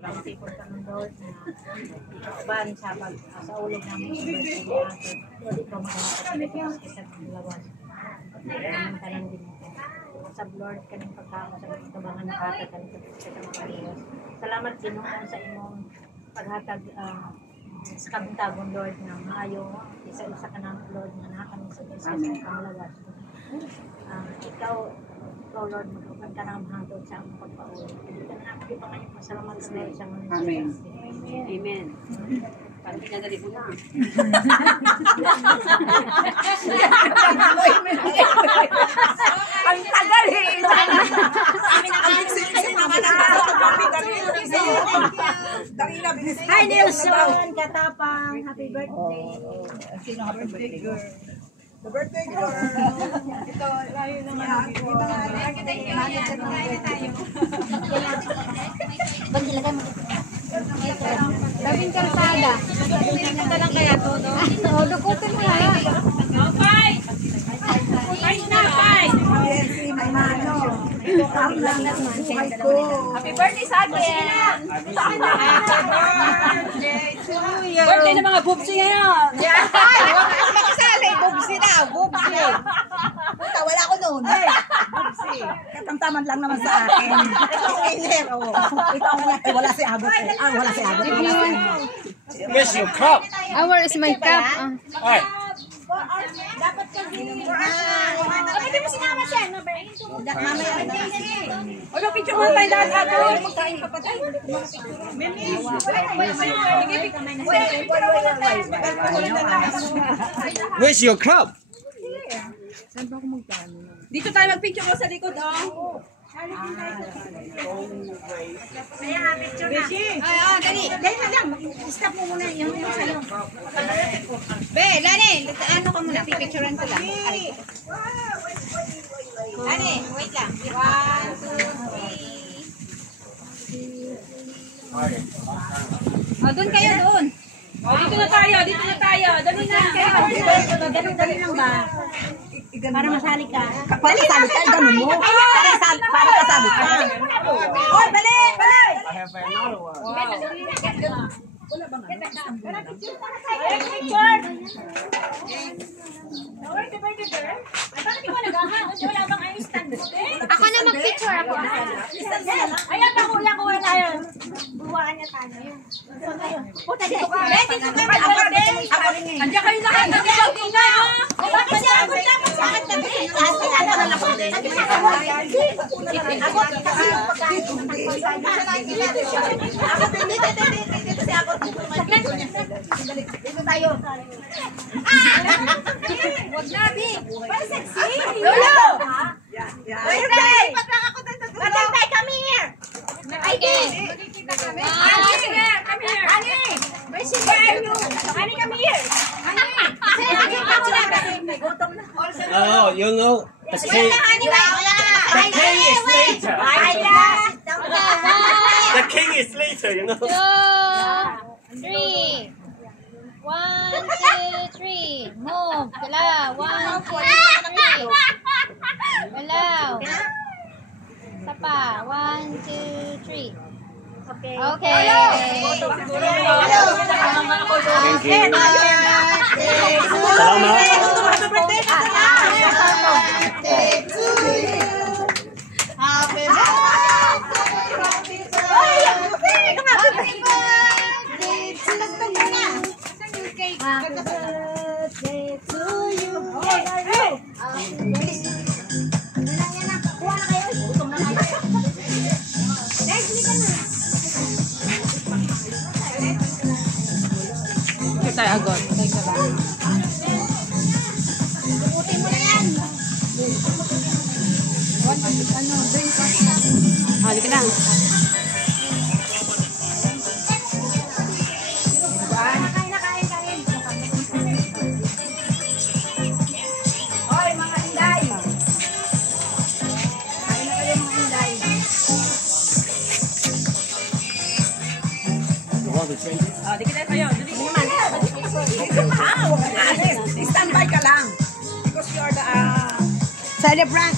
Sipon ka ng Lord na ban sa ulog namin sa birthday ni Ate. Ikaw magkakasama sa lawas. Ang tanang din ito. Sa Lord kanang pagkamo sa itabangan na katagan sa kamaliwas. Salamat Ginoo sa imong paghatag sa kabintagon Lord na maayo isa-isa ka ng Lord na nakakami sa kamalawas. Ikaw Lord, magkakan ka ng hangtod sa among pagpauwi. Kita na natin pa ngayon. Masalamat sa Lord sa mga Amen. Amen. Parang pinadali ko na. Ang tagal eh. Hi Nelson! Katapang! Happy birthday! Sino happy birthday girl? The birthday girl. Ito, layo naman. Labing kalsada. Ito lang kaya to, no? Oo, dukutin mo yan. Fight! Fight na, fight! May mano. Happy birthday sa akin! Birthday ng mga boobsy ngayon! Ay, huwag kang makasali. Bubsi na, bubsi. Puta, wala ko noon. Bubsi. Katamtaman lang naman sa akin. Ito ang inher. Ito ang wala si Agot. Wala si Agot. Where's your cup? Where is my cup? Alright. Dapat kasi bakit mo sinama siya? Mamaya Ano, picture mo tayo lahat ato? Magkain pa pa tayo. Where's your cup? Dito tayo mag-picture mo sa likod, oh. Kaya nga, picture na. Dali. Dali na lang. Stop mo muna yung sa'yo. Be, Lani, ano ka muna? Pipicturean ko lang. Lani, wait lang. 1, 2, 3. Doon kayo, doon. Dito na tayo, dito na tayo. Dali na. Dali lang ba? Para masali ka. Para kasali ka, gano'n mo. Para kasali ka. Oy, bali, bali. I have another one. Ako na mag-picture ako. Ayan, pakuya ko wala yun. Buwaan niya tayo. Puta dito ka. Andiyan kayo lahat. Andiyan kayo na. Bakit siya? Agod lang. Bakit na dito tayo. Wag na, Bi. Para sexy. Lolo. Birthday! Birthday, come here! ID! Ani, sige. Come here. Ani! Where's your girl? Ani, come here! Ani! Oh, you know, the king, the king is later. The king is later, you know. 2, 3. 1, 2, 3. Move. Galaw. 1, 2, 3. Galaw. Isa pa. 1, 2, 3. Okay. Okay. Thank you. Salamat. Tayo agad. Halika na. Hoy, mga inday! Kain na kayo mga inday. You want to change it? Dikit tayo kayo. Stand by ka lang. Because you are the celebrant.